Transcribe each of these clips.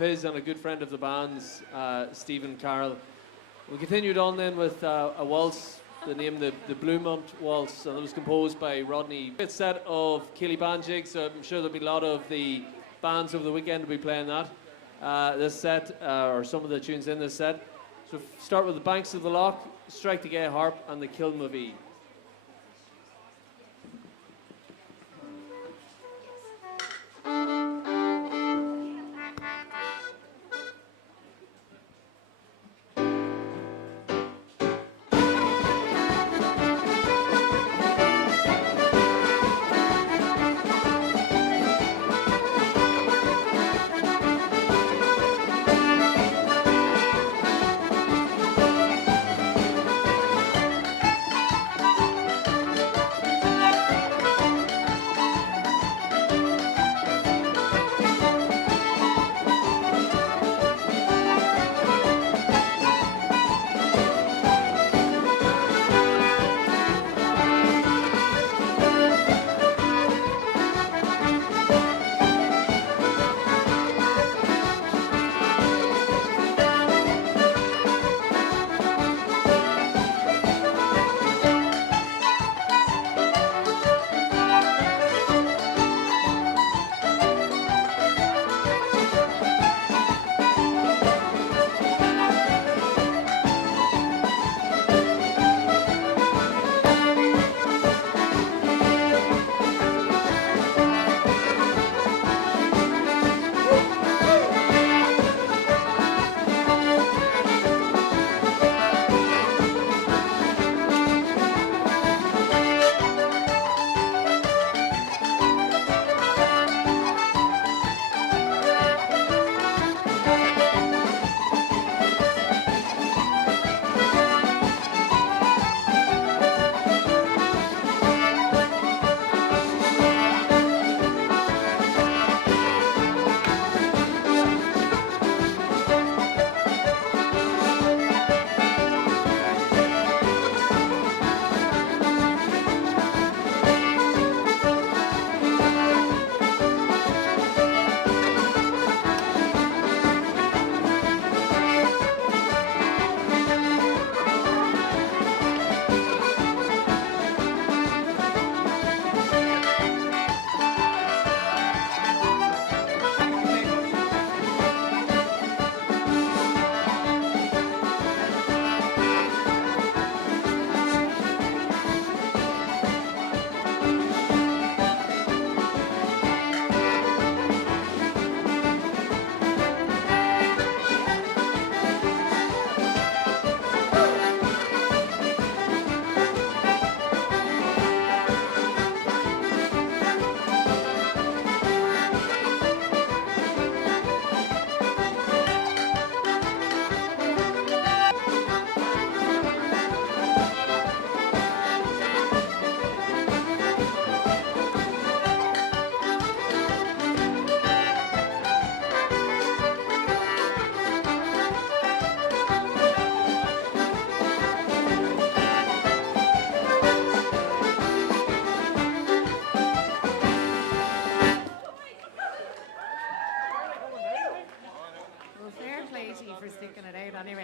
his and a good friend of the band's, Stephen Carroll. We continued on then with a waltz, the name the Bluemont Waltz, and it was composed by Rodney. A set of Keely band jigs, so I'm sure there'll be a lot of the bands over the weekend will be playing that. This set, or some of the tunes in this set. So start with the Banks of the Loch, Strike the Gay Harp, and the Kilmavee.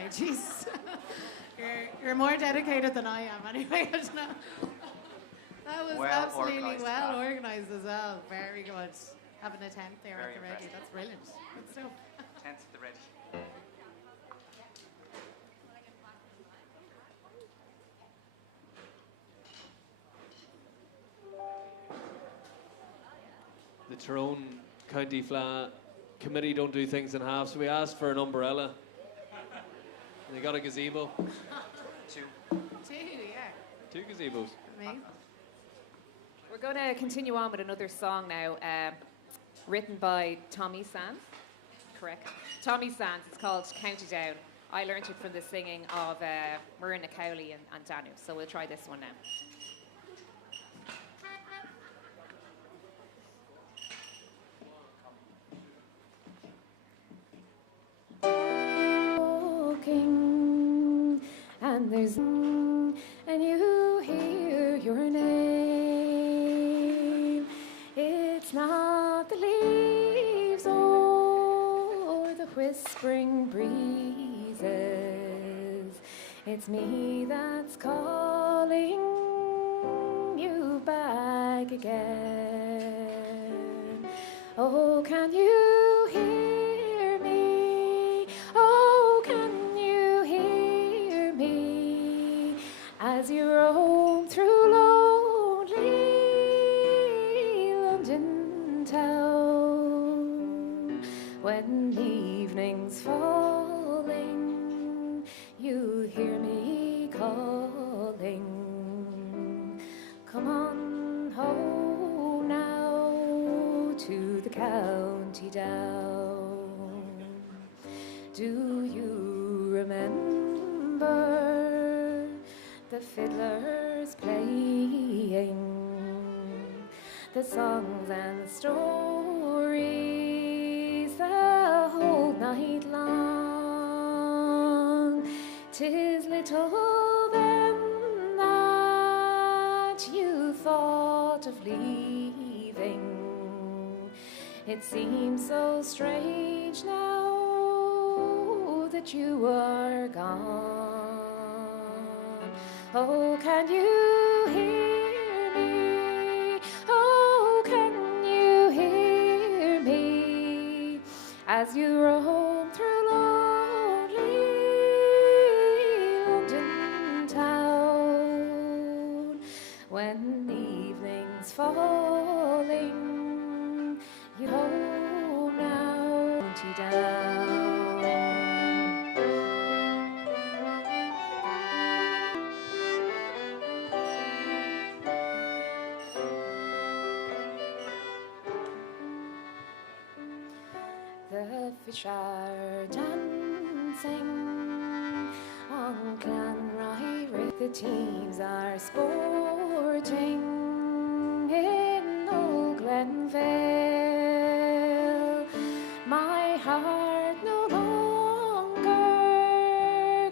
Jeez. You're more dedicated than I am anyway. I don't know. That was well absolutely organised, well organised as well. Very good. Having a tent there Very at the ready. impressive. That's brilliant. Good stuff. Tents at the ready. The Tyrone County Fleadh committee don't do things in half, so we asked for an umbrella. And they got a gazebo. Two. Two, yeah. 2 gazebos. Amazing. We're going to continue on with another song now, written by Tommy Sands. Correct. Tommy Sands. It's called County Down. I learned it from the singing of Marina Cowley and Daniel. So we'll try this one now. Walking, and there's and you hear your name. It's not the leaves or the whispering breezes. It's me that's calling you back again. Oh, can you hear me? Oh, can you hear me as you roam through lonely London town? When evening's falling, you hear me calling. Come on home now to the county down. Do you remember the fiddlers playing the songs and the stories the whole night long? 'Tis little then that you thought of leaving. It seems so strange now that you are gone. Oh, can you hear me? Oh, can you hear me as you roam through lonely London town? When evening's falling, you home now, county down. The fish are dancing on Clanrye River. The teams are sporting in Old Glenvale. My heart no longer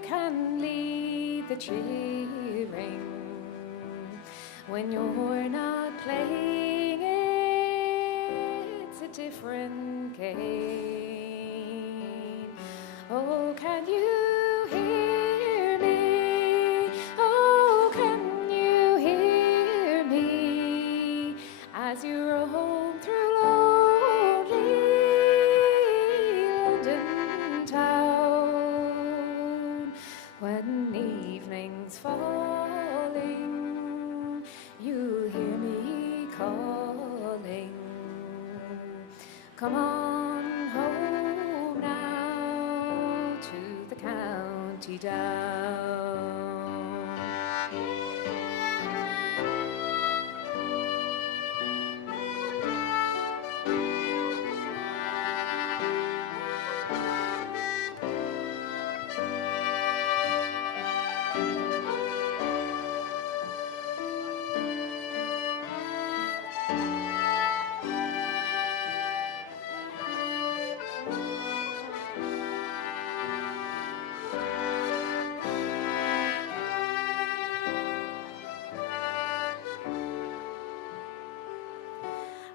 can lead the cheering when you're not playing. It's a different game. Oh, can you hear me? Oh, can you hear me as you roam through lonely London town? When evening's falling, you hear me calling. Come on home now to the county down.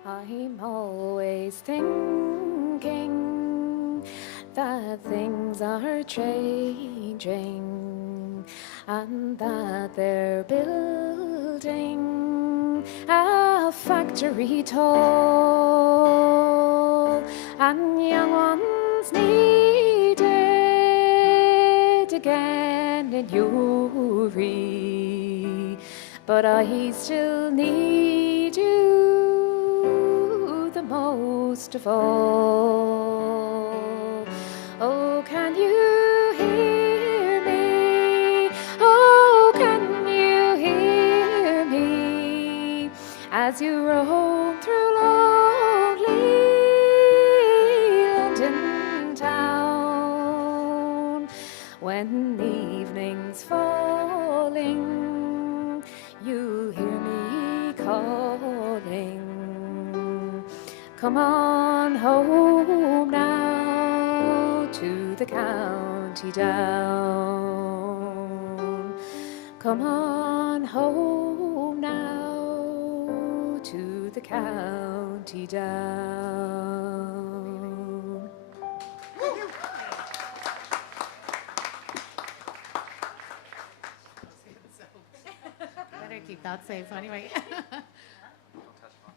I'm always thinking that things are changing and that they're building a factory tall and young ones needed again in Uri. But I still need you the most of all. Oh, can you hear me? Oh, can you hear me as you roam through lonely London town? When evening's falling, you hear me calling. Come on home now to the county down. Come on home now to the county down. keep that safe anyway. Don't touch much.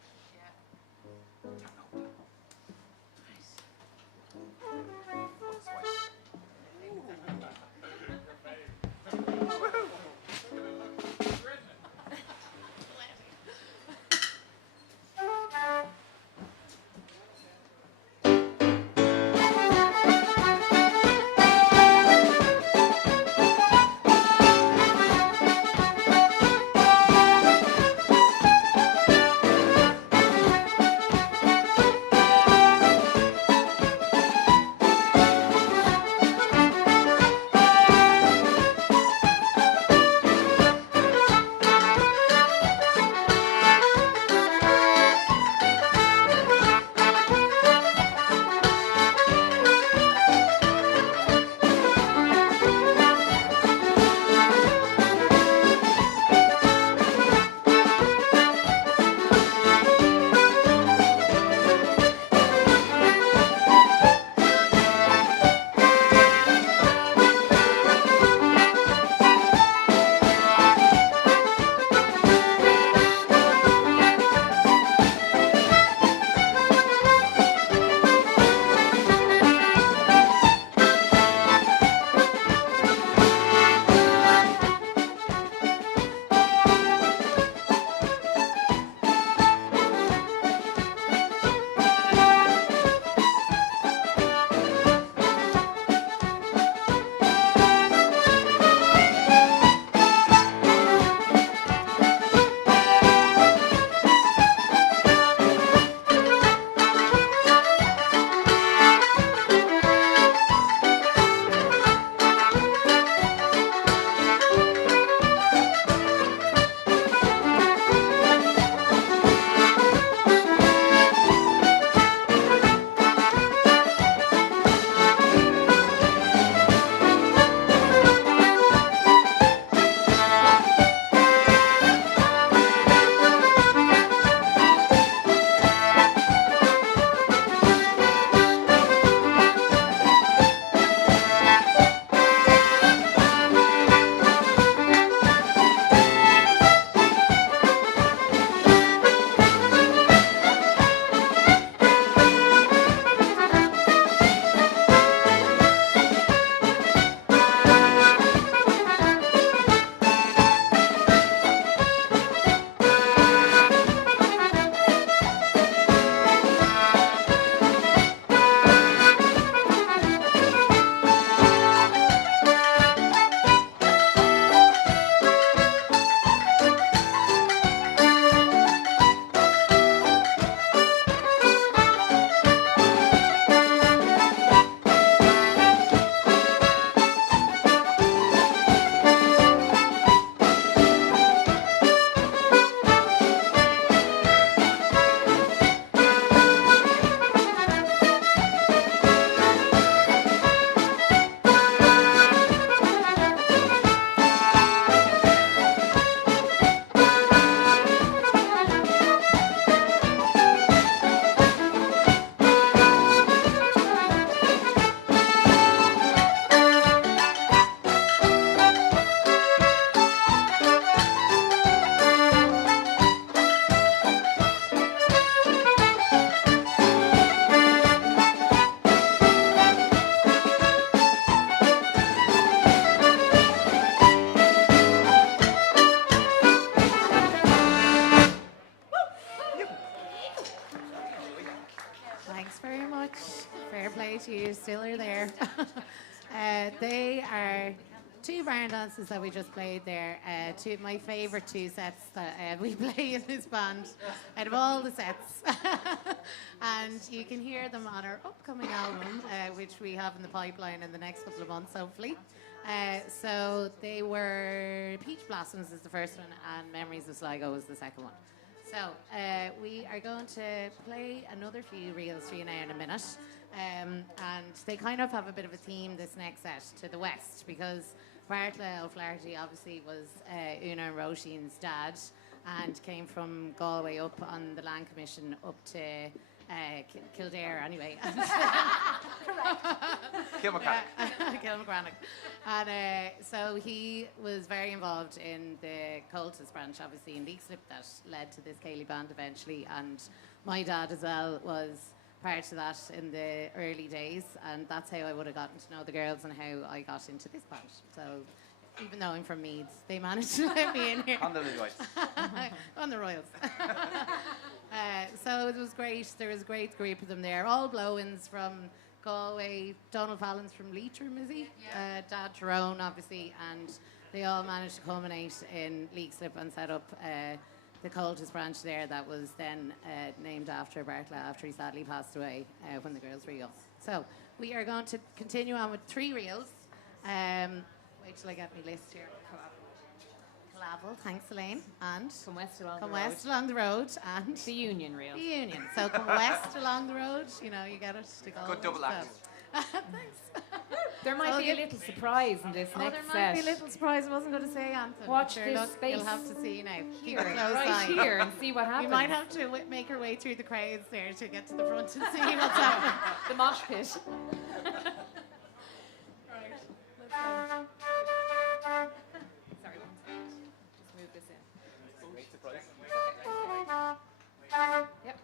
you still are there. They are two barn dances that we just played there. Two my favourite two sets that we play in this band out of all the sets. And you can hear them on our upcoming album, which we have in the pipeline in the next couple of months, hopefully. So they were Peach Blossoms is the first one and Memories of Sligo is the second one. So we are going to play another few reels for you now in a minute. And they kind of have a bit of a theme this next set to the west, because Bartla O'Flaherty obviously was Una and Roisin's dad and came from Galway up on the Land Commission up to Kildare anyway. Kilmacranach. Kilmacranach. And so he was very involved in the Cultus branch, obviously, in Leakslip, that led to this Cayley band eventually. And my dad as well was part of that in the early days. And that's how I would have gotten to know the girls and how I got into this band. So even though I'm from Meads, they managed to let me in here. On the Leagueites. On the Royals. So it was great. There was a great group of them there. All blow-ins from Galway. Donald Fallon's from Leitrim, is he? Yeah. Dad Tyrone, obviously. And they all managed to culminate in Leakslip and set up the Cultus branch there that was then named after Bartla after he sadly passed away when the girls were young. So we are going to continue on with 3 reels. Wait till I get my list here. Clavel, thanks Elaine. And Come west along come the road. west along the road and The Union Reel. the Union. So come west along the road, you know, you get it to go. Good double act. Thanks. There might So be a give- little surprise in this Oh, next there set. might be a little surprise. I wasn't going to say anything. Watch Sure, this look, space. You'll have to see now. Keep Here, a close right eye. here, and see what happens. You might have to make your way through the crowds there to get to the front and see what's happening. The mosh pit. Sorry, one second. Just move this in. Great surprise. Yep.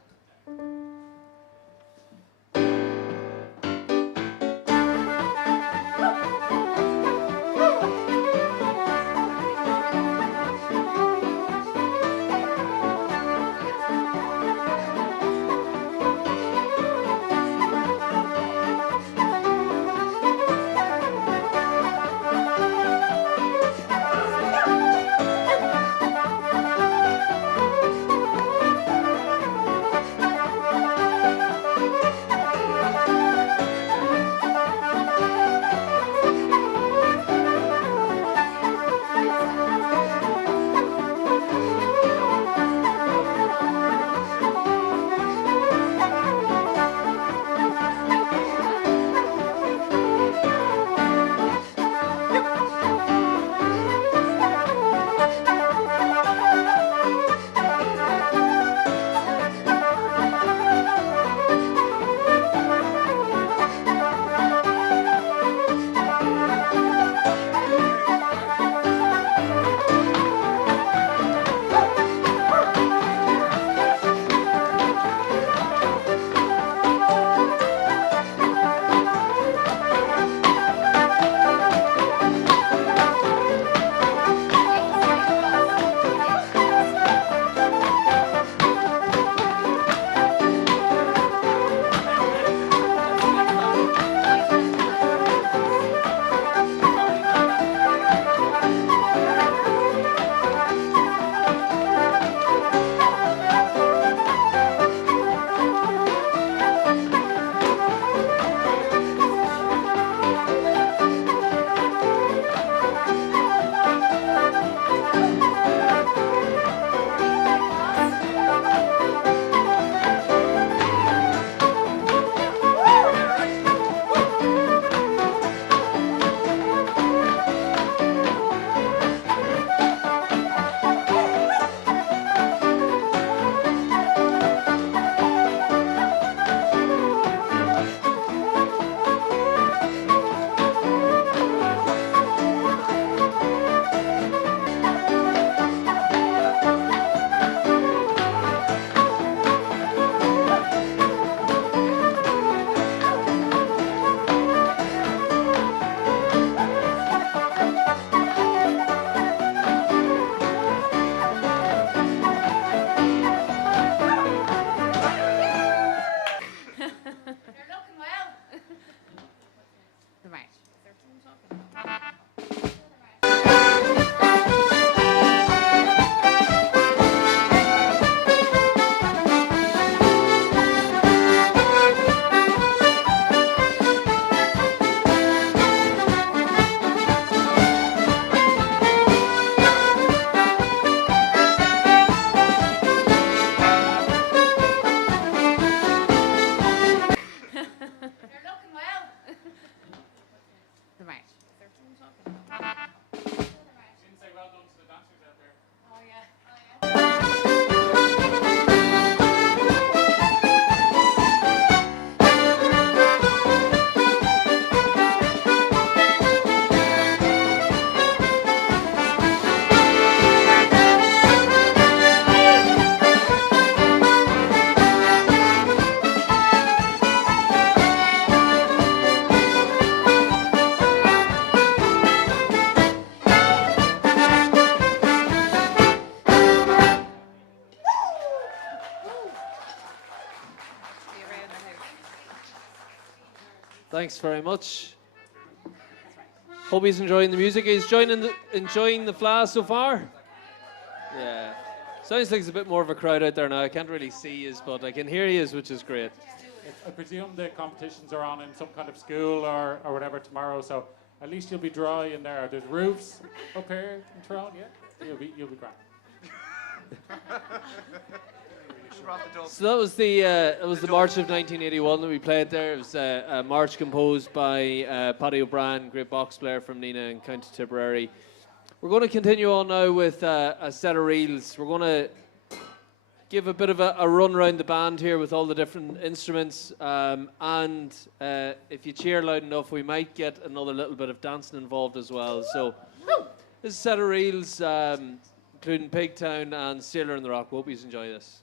Thanks very much. Hope he's enjoying the music. He's enjoying the Fleadh so far? Yeah. Sounds like there's a bit more of a crowd out there now. I can't really see his, but I can hear his, which is great. I presume the competitions are on in some kind of school or whatever tomorrow, so at least you'll be dry in there. There's roofs up here in Tyrone, yeah? You'll be grand. So that was the March of 1981 that we played there. It was a march composed by Paddy O'Brien, great box player from Nina in County Tipperary. We're going to continue on now with a set of reels. We're going to give a bit of a run around the band here with all the different instruments, and if you cheer loud enough, we might get another little bit of dancing involved as well. So this is a set of reels, including Pigtown and Sailor in the Rock. Hope you enjoy this.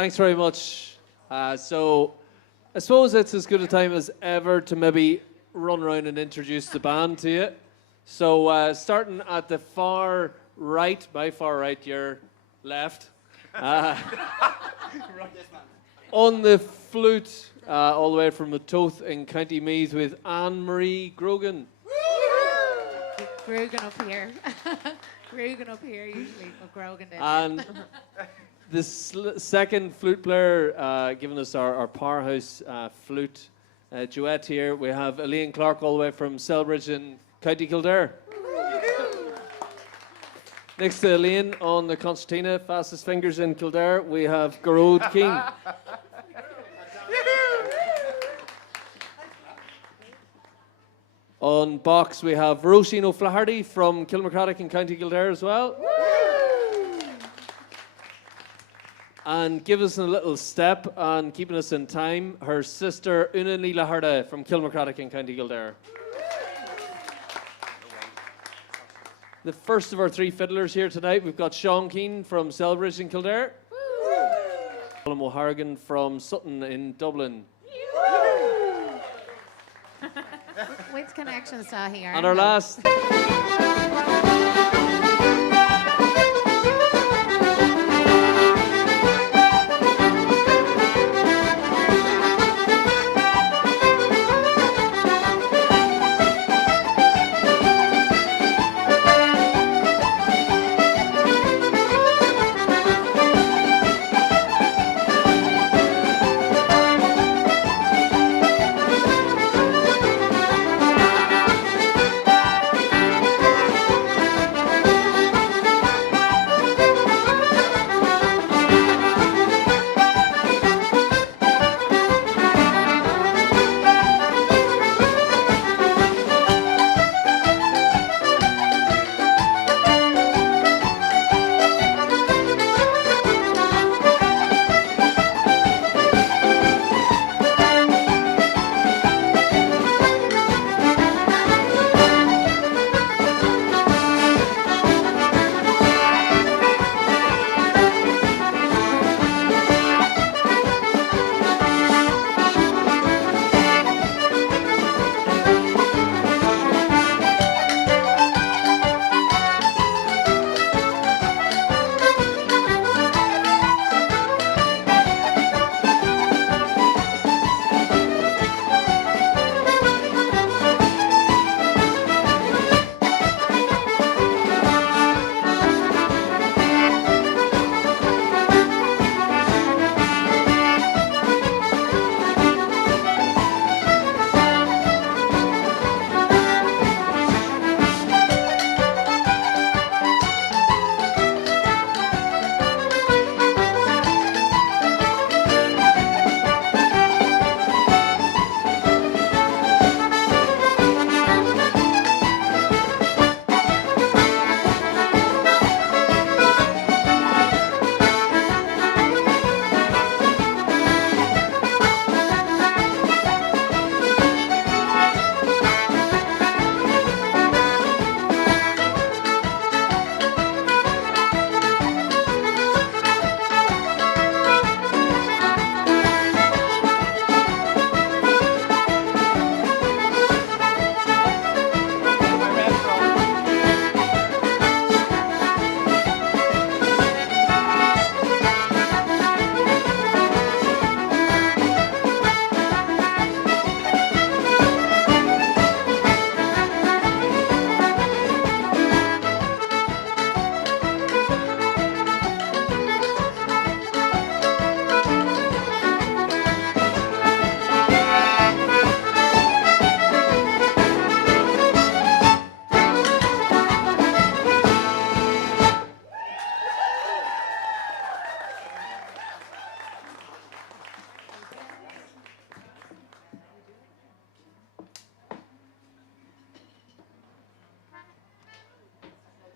Thanks very much. So I suppose it's as good a time as ever to maybe run around and introduce the band to you. So starting at the far right, by far right, your left. On the flute, all the way from Matoath in County Meath with Anne-Marie Grogan. Grogan up here. Grogan up here usually, but Grogan down And the second flute player giving us our powerhouse flute duet here, we have Elaine Clark all the way from Selbridge in County Kildare. Next to Elaine on the concertina, fastest fingers in Kildare, we have Garode King. On box, we have Roisin O'Flaherty from Kilmacraddock in County Kildare as well. And give us a little step on keeping us in time, her sister Una Neelaharda from Kilmacraddock in County Kildare. The first of our three fiddlers here tonight, we've got Sean Keane from Selbridge in Kildare. Colin O'Harrigan from Sutton in Dublin. Which connections are here? And our last...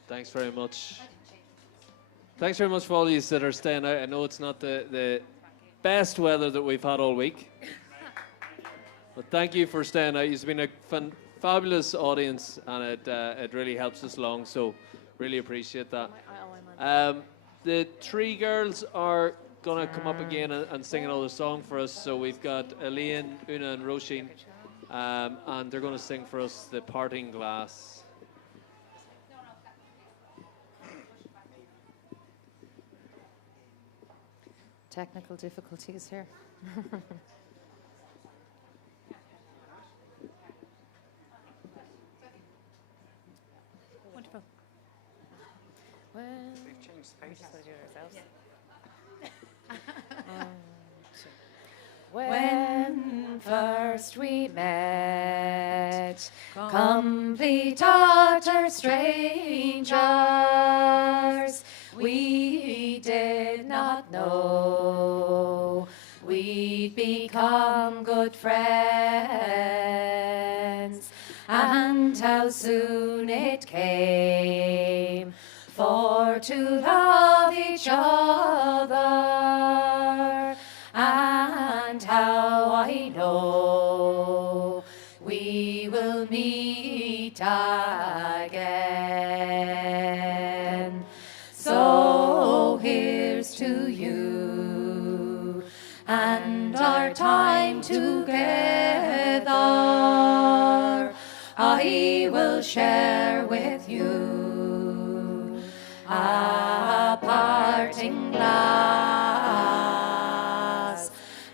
Thanks very much. Thanks very much for all of you that are staying out. I know it's not the best weather that we've had all week. But thank you for staying out. You've been a fabulous audience, and it really helps us along, so really appreciate that. The three girls are gonna come up again and sing another song for us. So we've got Elaine, Una, and Roisin, and they're gonna sing for us "The Parting Glass." Technical difficulties here. Wonderful. Well, We've changed the pace. just gotta do it ourselves. When first we met, complete utter strangers, we did not know we'd become good friends, and how soon it came for to love each other, and how I know we will meet again. So here's to you and our time together. I will share with you a parting glass,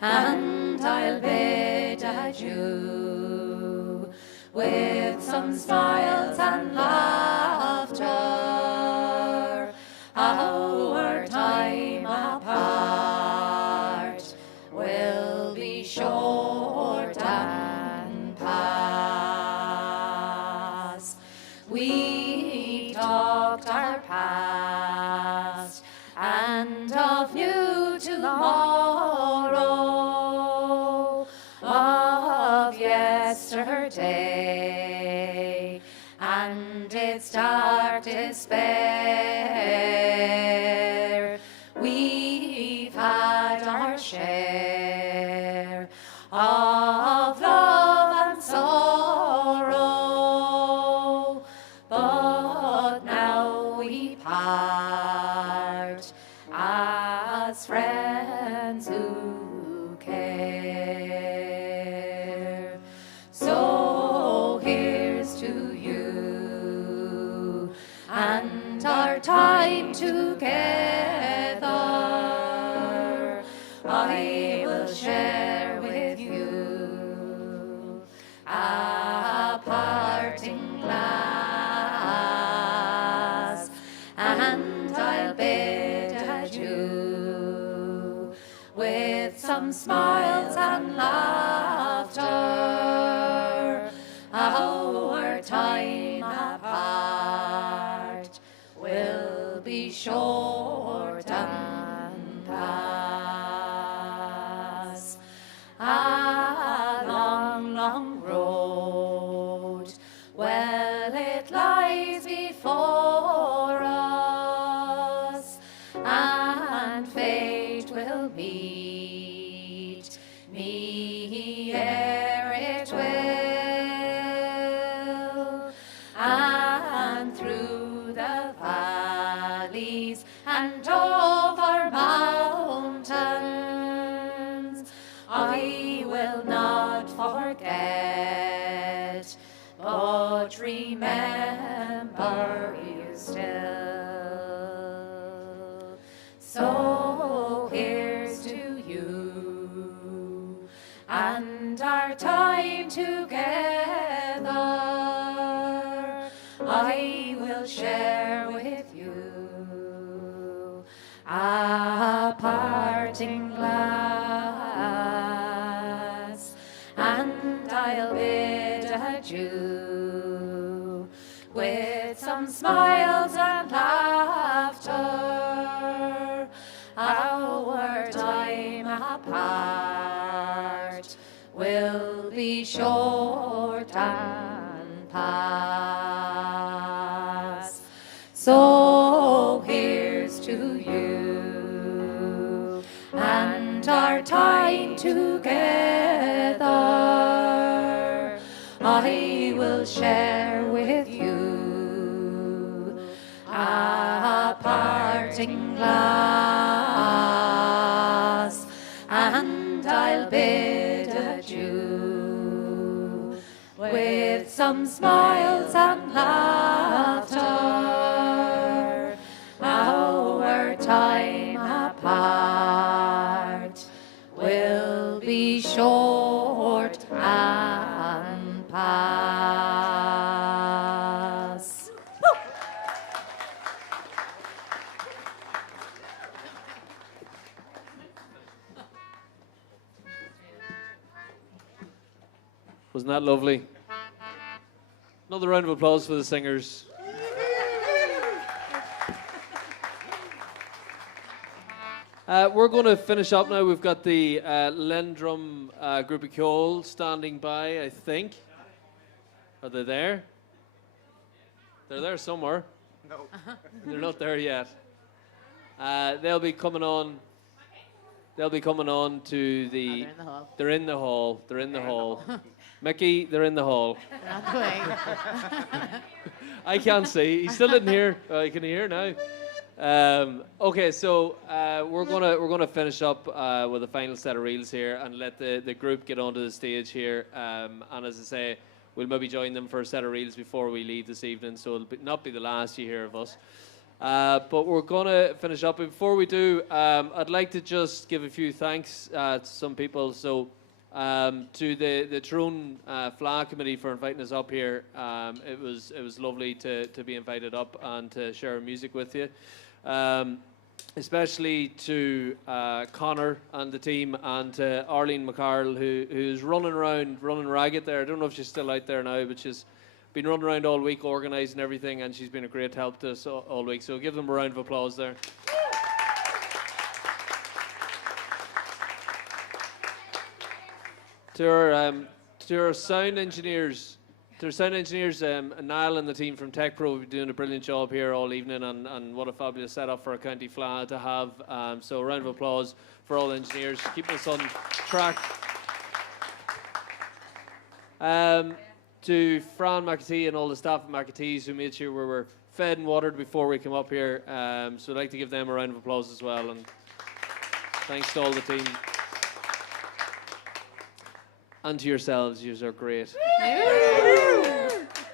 and I'll bid adieu with some smiles and laughter. Our time apart will be short and pass. We talked our past and of new tomorrow, of yesterday and its dark despair. We've had our share of love and sorrow, but now we part as friends who care. So here's to you and our time together. I will share with you a parting glass, and I'll bid adieu with some smiles and laughter. Our time apart will be short and pass. A long, long road, well, it lies before us, and fate will meet me ere it will, and through the valleys and over mountains I will not forget, but remember you still. So here's to you and our time together. I will share with you a parting glass, and I'll bid adieu with some smiles and laughter. Our time apart will be short and pass. So here's to you and our time together. I will share with you a parting glass. with some smiles and laughter. Our time apart will be short and pass. Wasn't that lovely? Another round of applause for the singers. We're going to finish up now. We've got the Lendrum group of Kjol standing by, I think. Are they there? They're there somewhere. No. They're not there yet. They'll be coming on. They'll be coming on to the. They're in the hall. They're in the hall. They're in the hall. Mickey, they're in the hall. They're on the way. I can't see. He still didn't hear. You can hear now. Okay, so we're gonna finish up with a final set of reels here and let the group get onto the stage here. And as I say, we'll maybe join them for a set of reels before we leave this evening, so it'll not be the last you hear of us. But we're gonna finish up. Before we do, I'd like to just give a few thanks to some people. So. To the Tyrone Fleadh committee for inviting us up here. It was lovely to be invited up and to share music with you. Especially to Connor and the team, and to Arlene McCarroll, who's running ragged there. I don't know if she's still out there now, but she's been running around all week organising everything, and she's been a great help to us all week. So give them a round of applause there. To our sound engineers, Niall and the team from Tech Pro have been doing a brilliant job here all evening, and what a fabulous setup for a County Fleadh to have. So a round of applause for all engineers, keeping us on track. To Fran McAtee and all the staff at McAtee's who made sure we were fed and watered before we came up here. So I'd like to give them a round of applause as well, and thanks to all the team. And to yourselves, you are great.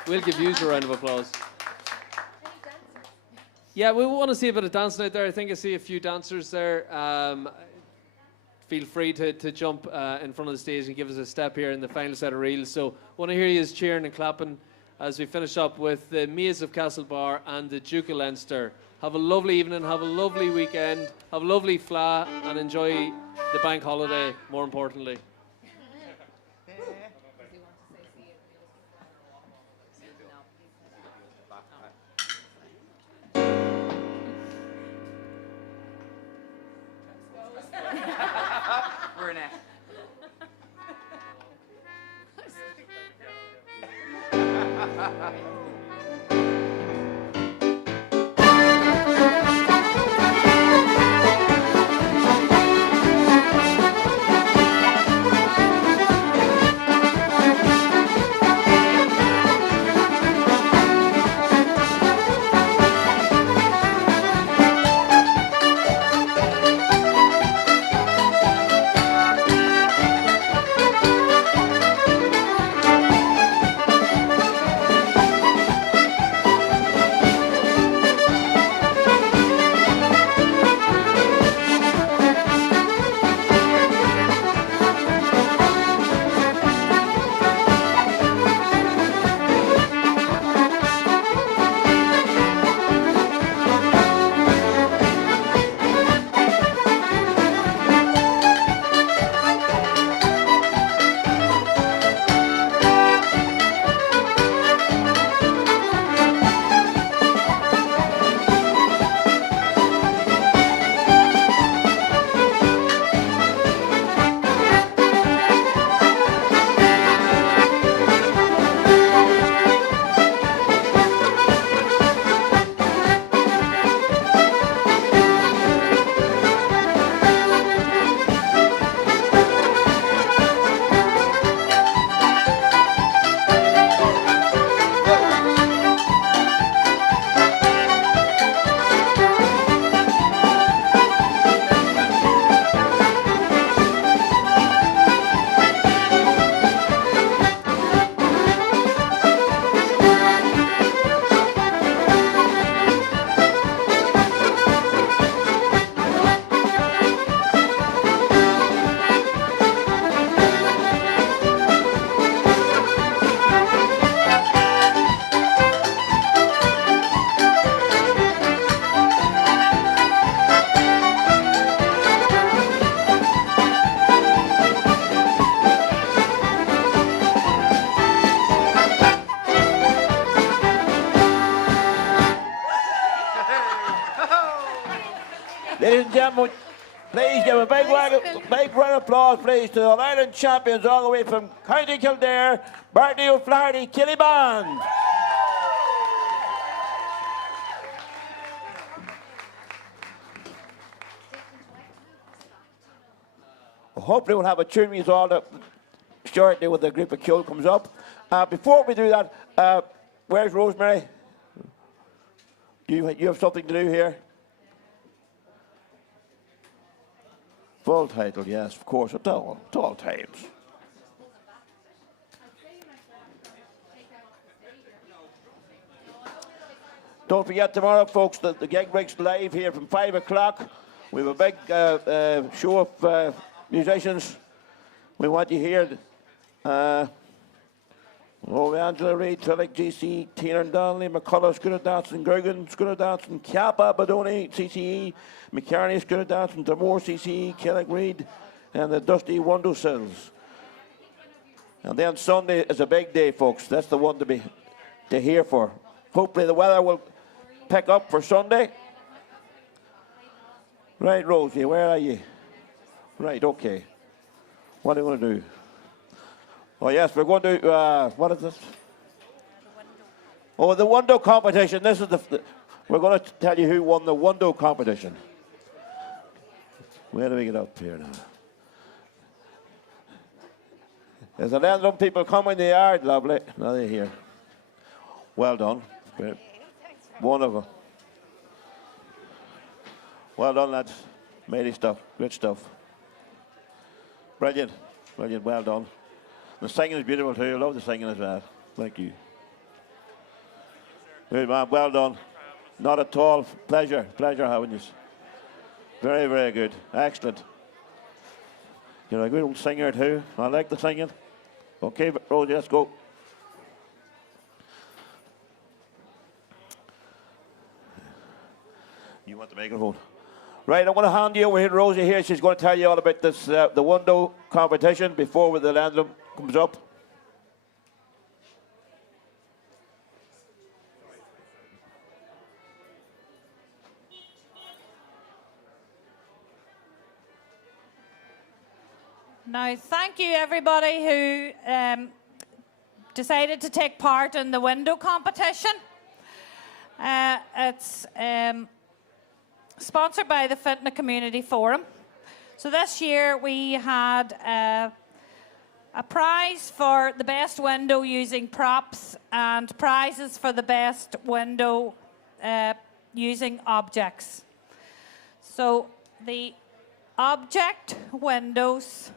We'll give you a round of applause. Yeah, we want to see a bit of dancing out there. I think I see a few dancers there. Feel free to jump in front of the stage and give us a step here in the final set of reels. So I want to hear you cheering and clapping as we finish up with the Maze of Castlebar and the Duke of Leinster. Have a lovely evening, have a lovely weekend, have a lovely Fleadh, and enjoy the bank holiday, more importantly. We're in it. Ladies and gentlemen, please give a big round of applause, please, to the All-Ireland champions all the way from County Kildare, Tyrone Fleadh, Killy Band. Hopefully we'll have a tune with all the shortly when the group of Kill comes up. Before we do that, where's Rosemary? You have something to do here? Full title, yes, of course, at all times. Don't forget tomorrow, folks, the gig breaks live here from 5 o'clock. We have a big show of musicians. We want you here. Angela Reid, Trillick, GC, Tina Donnelly, McCullough, Scooter Dancing, Gergen, Scooter Dancing, Kappa, Badoni, CCE, McCarney, Scooter Dancing, Dermore, CCE, Kellick Reid, and the Dusty Windowsills. And then Sunday is a big day, folks. That's the one to hear for. Hopefully the weather will pick up for Sunday. Right, Rosie, where are you? Right, okay. What are you going to do? Oh, yes, we're going to, what is this? Oh, the window competition. This is we're going to tell you who won the window competition. Where do we get up here now? There's a random people coming in the yard, lovely. Now they're here. Well done. Great. Wonderful. Well done, lads. Mighty stuff. Good stuff. Brilliant. Brilliant. Well done. The singing is beautiful too. I love the singing as well. Thank you. Good man. Well done. Not at all. Pleasure. Pleasure having you. Very, very good. Excellent. You're a good old singer too. I like the singing. Okay, Rosie, let's go. You want the microphone? Right, I'm going to hand you over here to Rosie here. She's going to tell you all about this, the window competition before the anthem comes up. Now, thank you everybody who decided to take part in the window competition. It's sponsored by the Fintona Community Forum. So this year we had a prize for the best window using props and prizes for the best window using objects. So the object windows.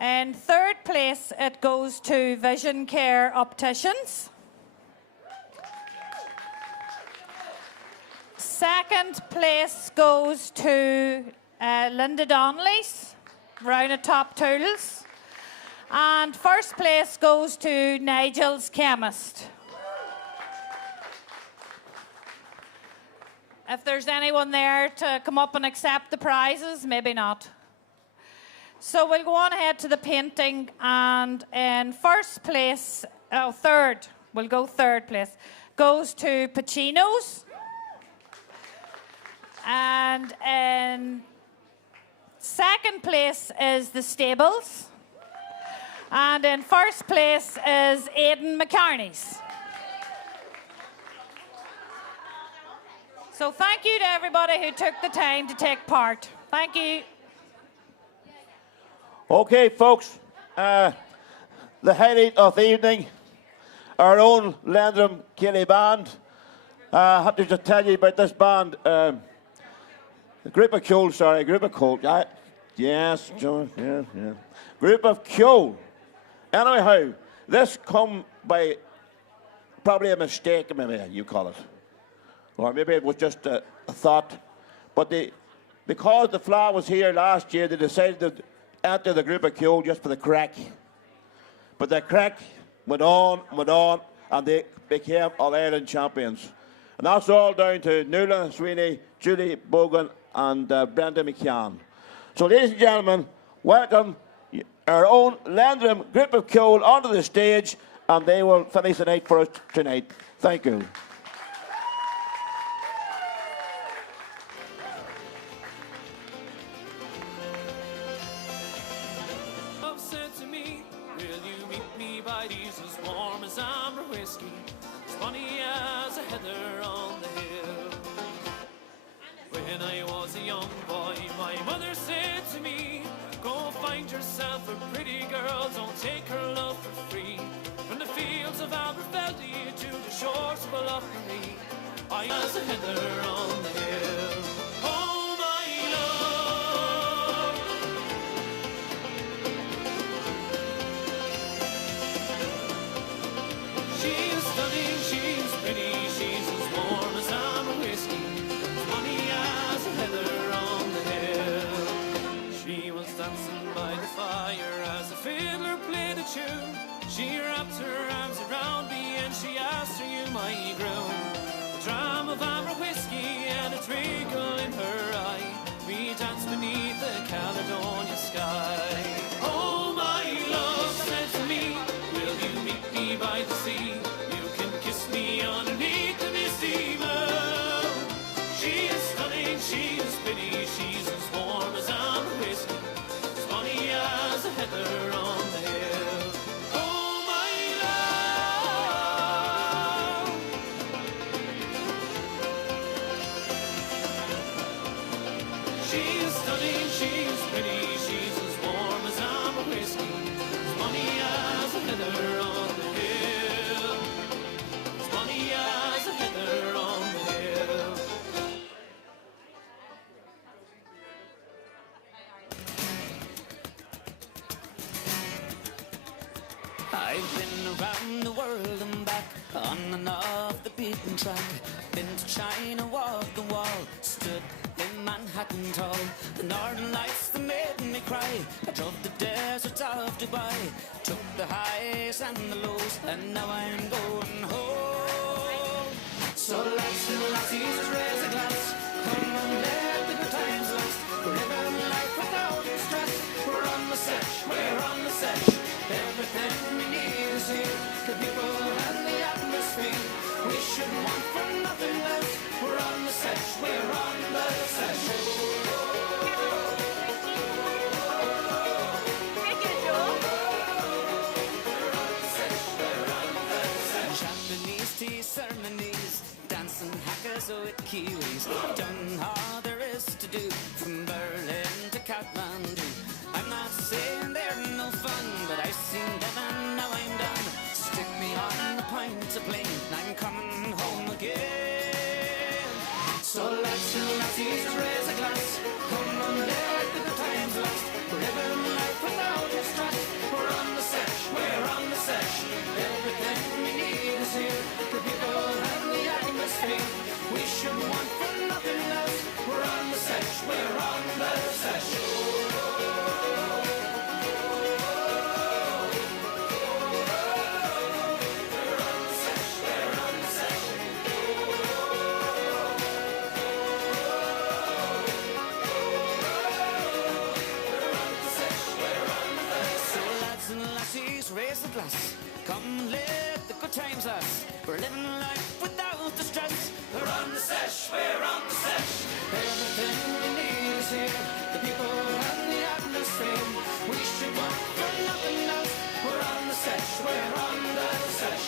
In third place, it goes to Vision Care Opticians. Second place goes to Linda Donnelly's, Round at Top Tools. And first place goes to Nigel's Chemist. If there's anyone there to come up and accept the prizes, maybe not. So we'll go on ahead to the painting, and in first place, third place, goes to Pacino's. And in second place is the Stables. And in first place is Aidan McCarney's. So thank you to everybody who took the time to take part. Thank you. Okay, folks, the highlight of the evening, our own Landrum Kelly Band. I have to just tell you about this band. A group of Coal. Yes, John, yeah. Group of Coal. Anyhow, this come by probably a mistake, maybe you call it. Or maybe it was just a thought. But because the Fleadh was here last year, they decided to enter the group of Coal just for the crack. But the crack went on, and they became All-Ireland champions. And that's all down to Nuala Sweeney, Julie Bogan, and Brenda McCann. So, ladies and gentlemen, welcome our own Landrum group of Coal onto the stage, and they will finish the night for us tonight. Thank you. whiskey, as funny as a heather on the hill. When I was a young boy, my mother said to me, go find yourself a pretty girl, don't take her love for free. From the fields of Aberfeldy to the shores of Loughney, I was a heather on the hill. Oh, my love. She's stunning, she's pretty, she's as warm as amber whiskey, as funny as a heather on the hill. She was dancing by the fire as a fiddler played a tune. She wrapped her arms around me and she asked, are you my groom? A dram of amber whiskey and a twinkle in her eye, we danced beneath the Caledonia sky. Oh, my love said to me, will you meet me by the sea? You can kiss me underneath the misty moon. She is stunning, she is pretty, she's as warm as amber whiskey, as funny as a heather on the hill. Oh, my love. She is stunning, she is pretty, she's as warm as amber whiskey, as funny as a heather on the hill, as funny as a heather on the hill. I've been around the world and back, on and off the beaten track. Been to China, walked the wall, stood in Manhattan tall. The northern lights that made me cry, I drove the deserts of Dubai, took the highs and the lows, and now I'm going home. So lads and lassies, raise a glass, come and let the good times last. We're living life without stress, we're on the sesh, we're on the sesh. Everything we need is here, the people and the atmosphere. We should want for nothing less. We're on the sesh, we're on the sesh. Japanese tea ceremonies, dancing hackers with Kiwis. Done all there is to do, from Berlin to Kathmandu. I'm not saying they're no fun, but I've seen them and now I'm done. Stick me on the point of plane, I'm coming home again. So lads and lassies, raise a glass, come on, let the good times last. We're living life without stress, we're on the sesh, we're on the sesh. Everything we need is here, the people and the atmosphere. We should want for nothing less. We're on the sesh, we're on the sesh. Raise the glass, come let the good times last. We're living life without the stress. We're on the sesh, we're on the sesh. Everything we need is here, the people and the atmosphere. We should want for nothing else. We're on the sesh, we're on the sesh.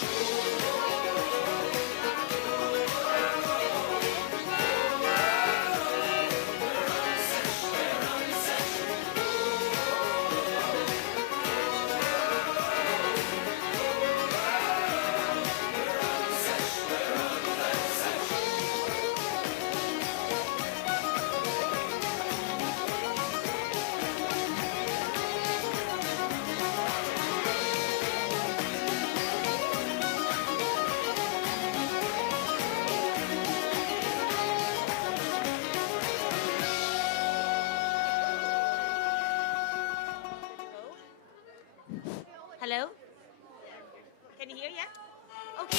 Hello? Can you hear? Yeah? Okay.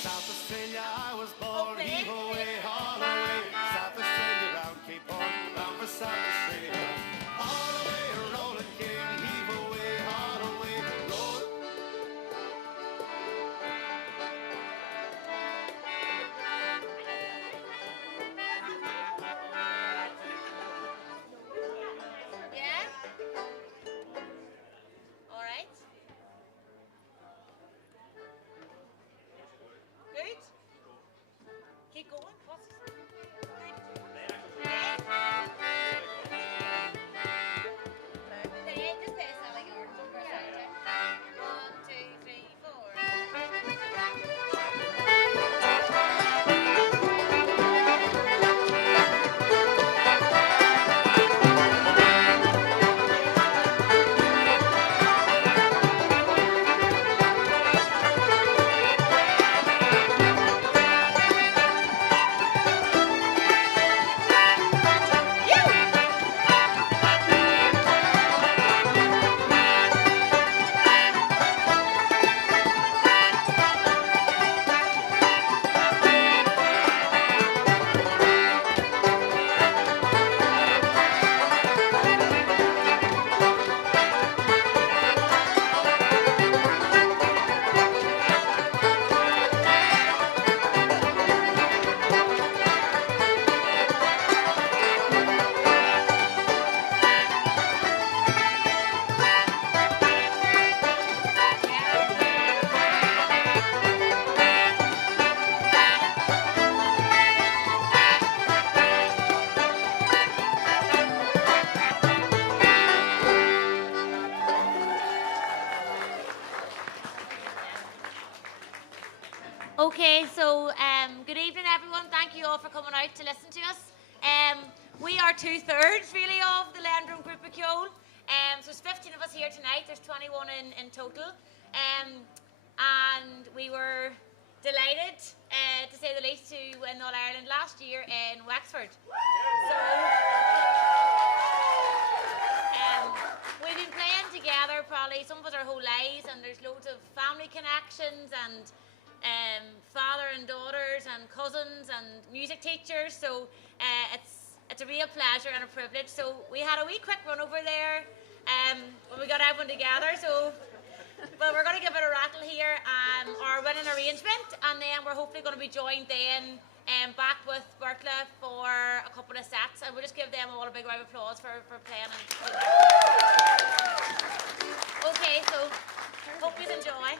South Australia, I was born. Heave away, all the way. South Australia, round Cape Horn, round for South Australia. All the way, rolling king. Heave away, all the way, roll. Okay, so good evening, everyone. Thank you all for coming out to listen to us. We are 2/3 really of the Landrum Group of Kjol. So there's 15 of us here tonight. There's 21 in total. And we were delighted, to say the least, to win All Ireland last year in Wexford. So we've been playing together probably some of us our whole lives, and there's loads of family connections and father and daughters and cousins and music teachers. So it's a real pleasure and a privilege. So we had a wee quick run over there when we got everyone together. So, but we're going to give it a rattle here, our winning arrangement, and then we're hopefully going to be joined then back with Berkeley for a couple of sets, and we'll just give them all a big round of applause for playing. Okay, so hope you enjoy.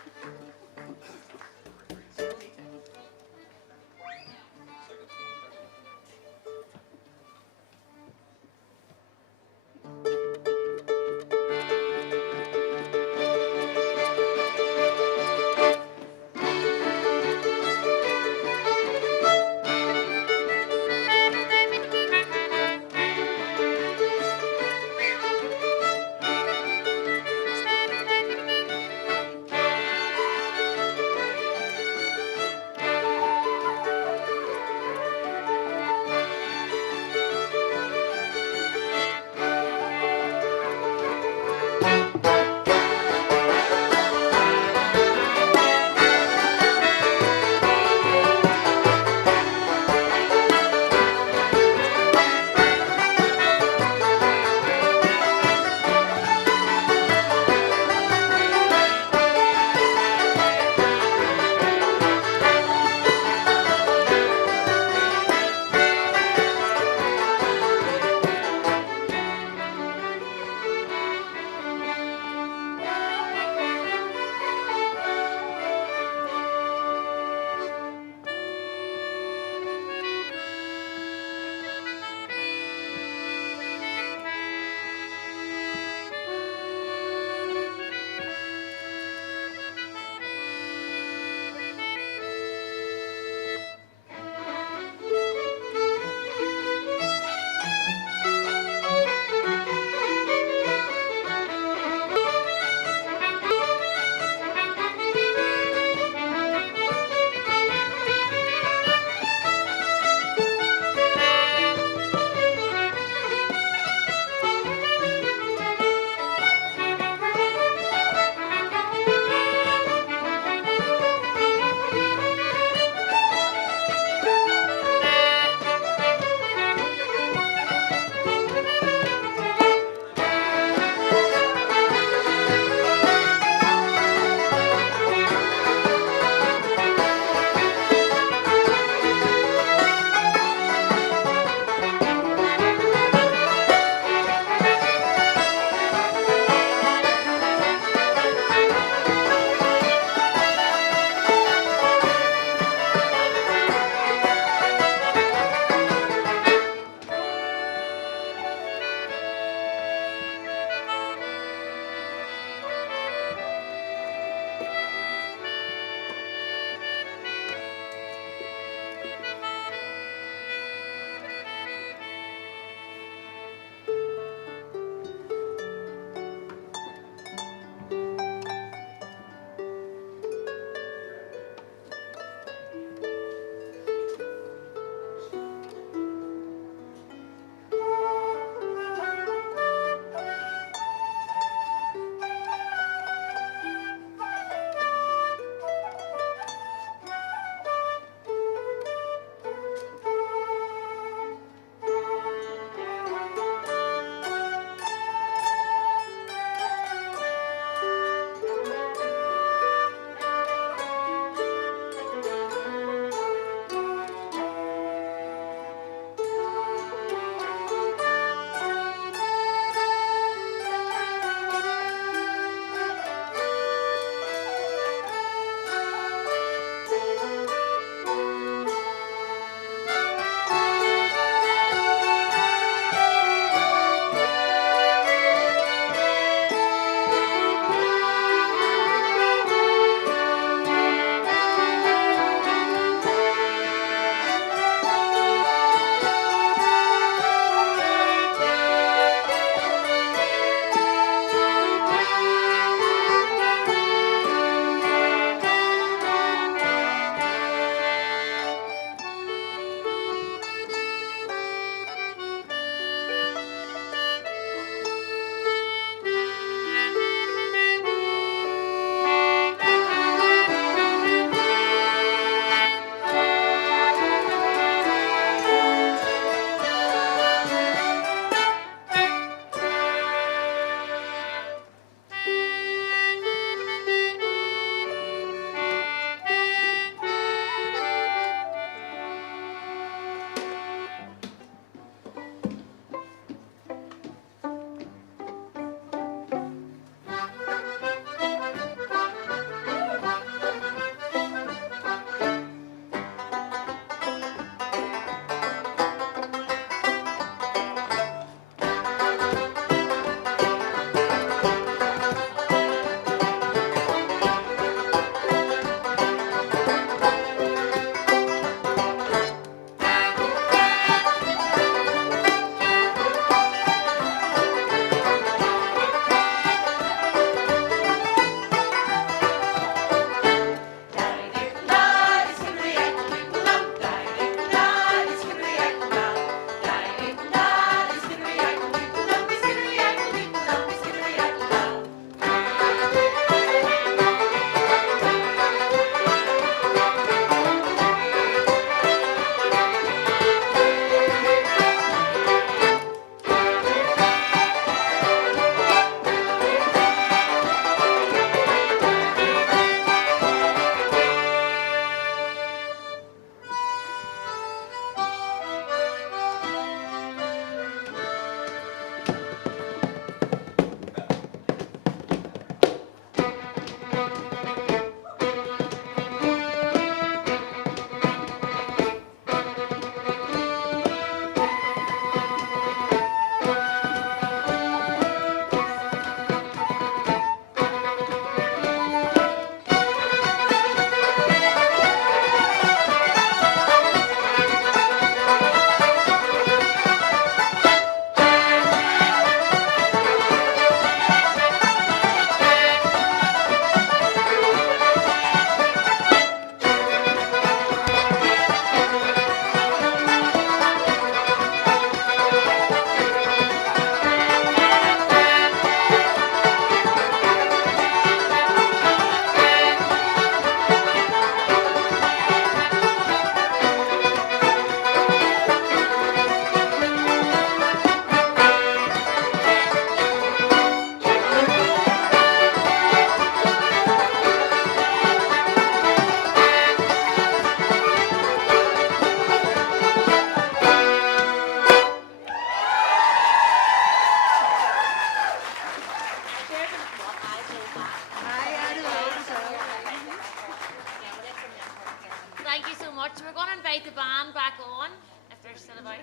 Thank you so much. We're going to invite the band back on, if they're still about.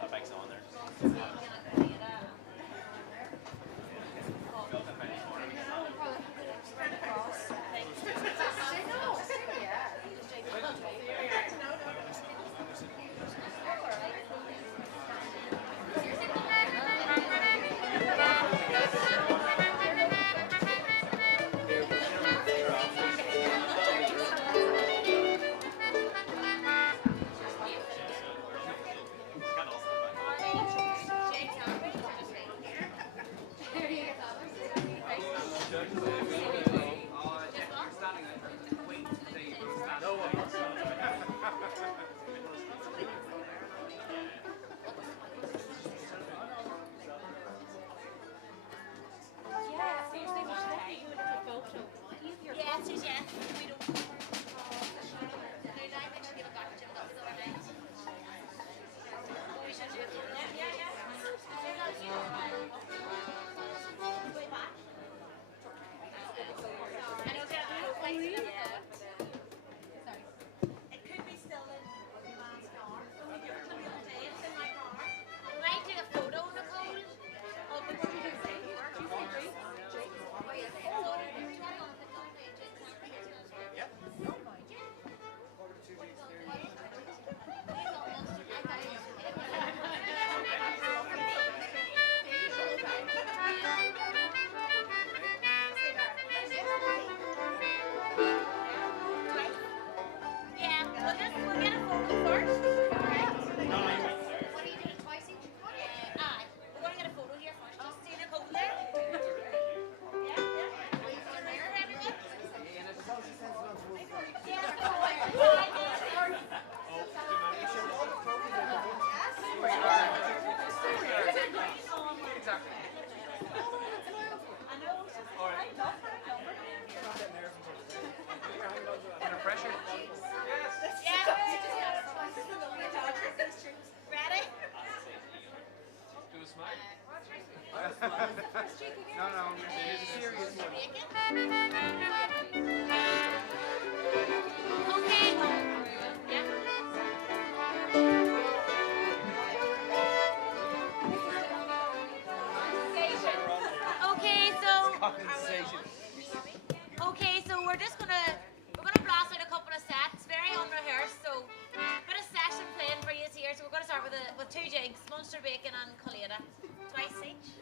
That bike's on there. Okay, so we're gonna blast out a couple of sets, very unrehearsed. So a bit of session playing for you here. So we're gonna start with two jigs, Munster bacon and Colada, twice each.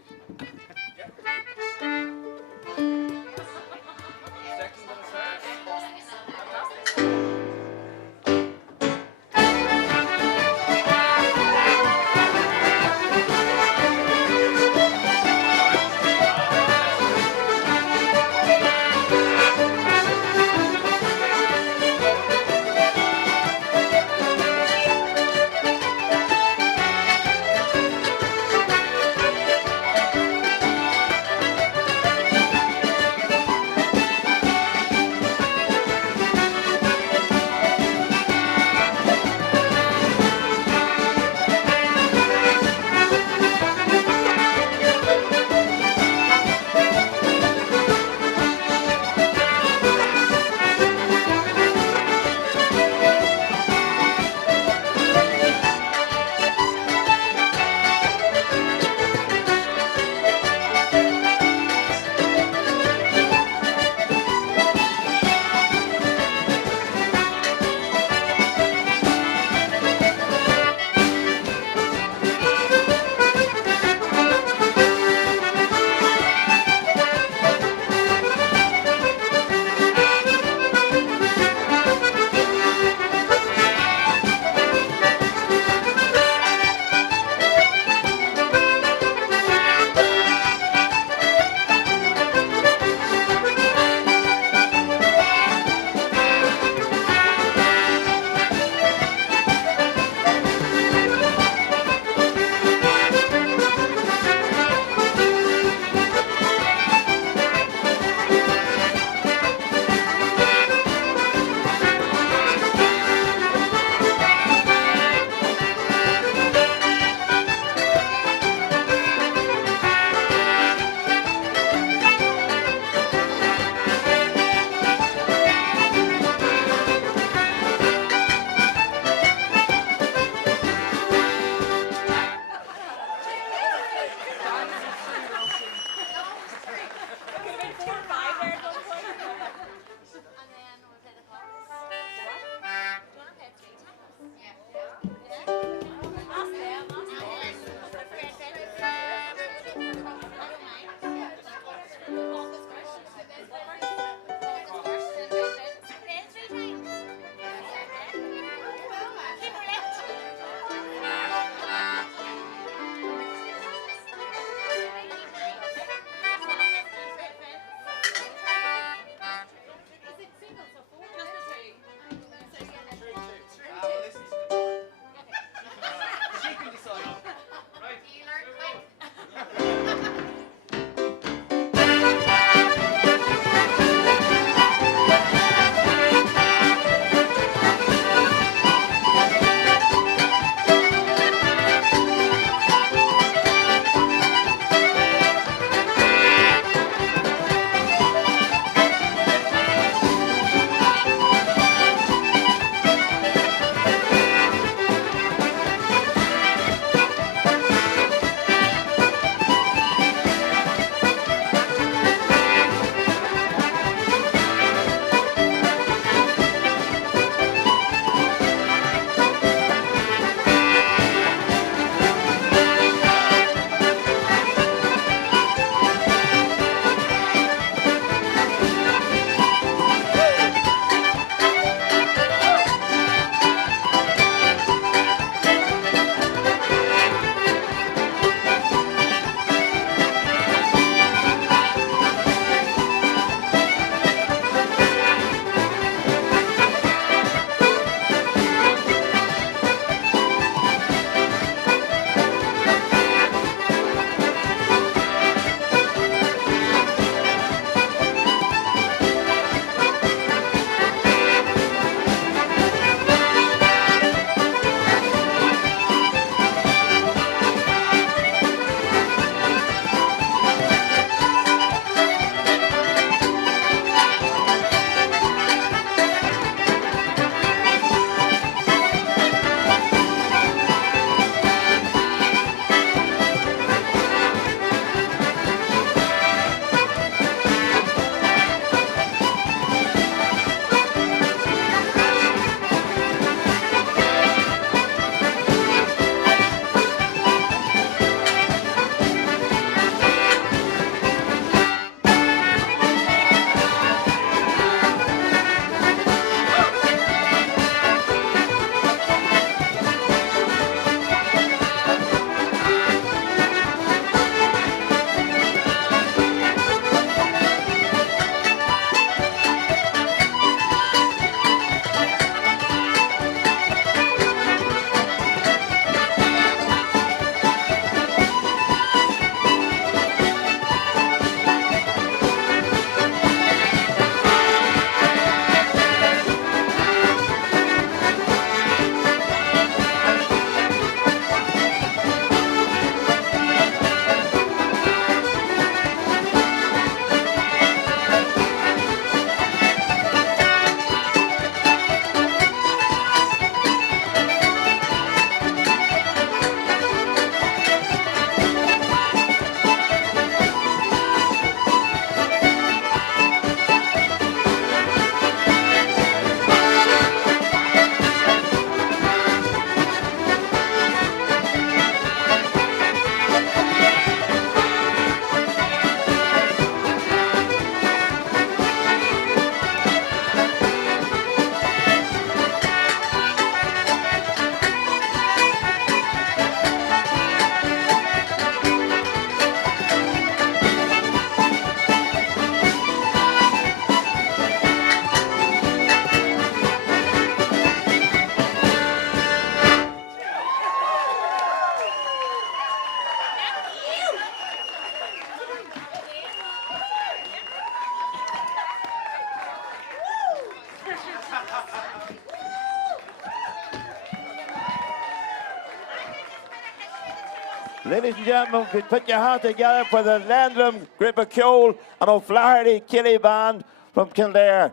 Ladies and gentlemen, could put your hands together for the Landrum Group of Cole and O'Flaherty Killy Band from Kildare.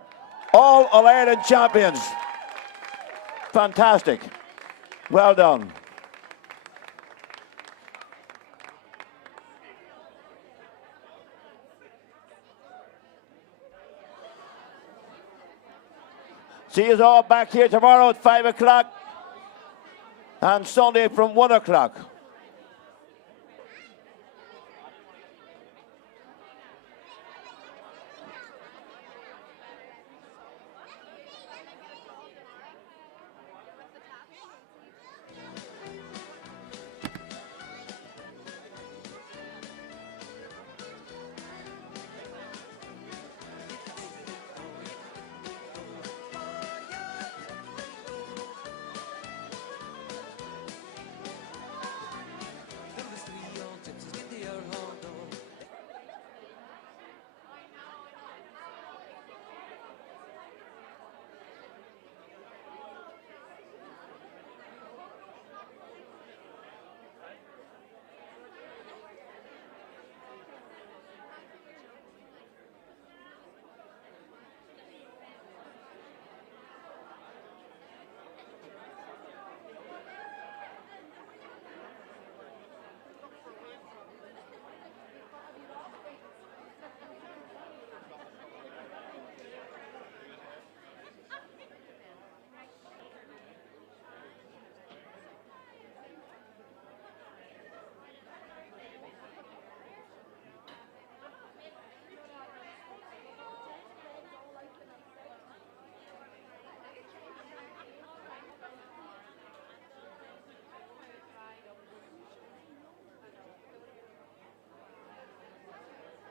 All All-Ireland champions. Fantastic. Well done. See you all back here tomorrow at 5 o'clock and Sunday from 1 o'clock.